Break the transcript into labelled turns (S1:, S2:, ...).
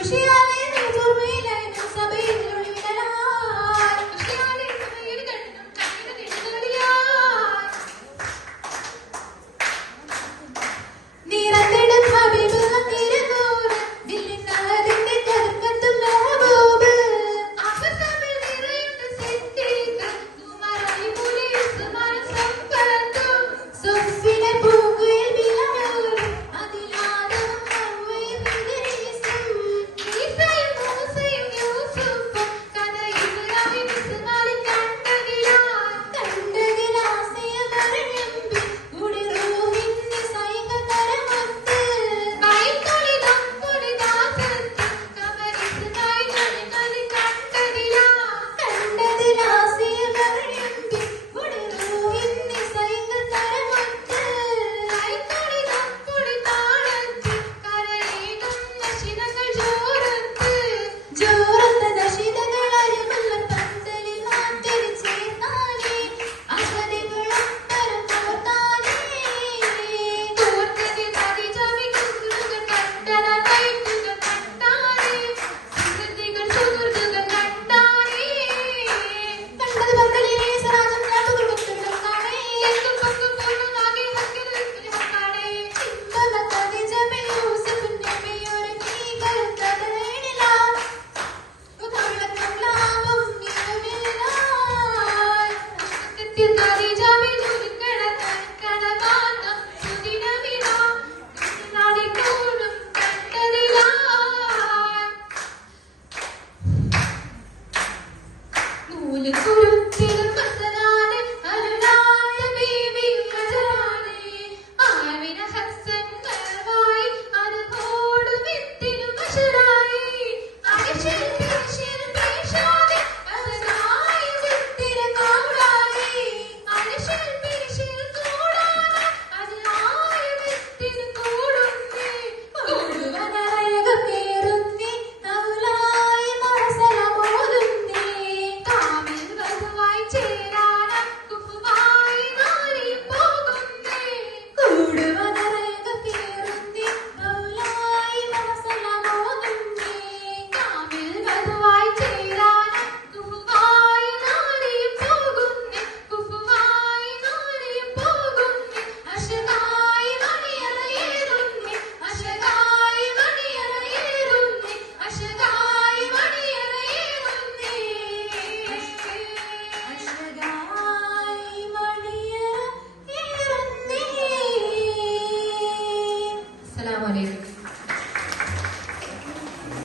S1: ഖുഷിയാലെ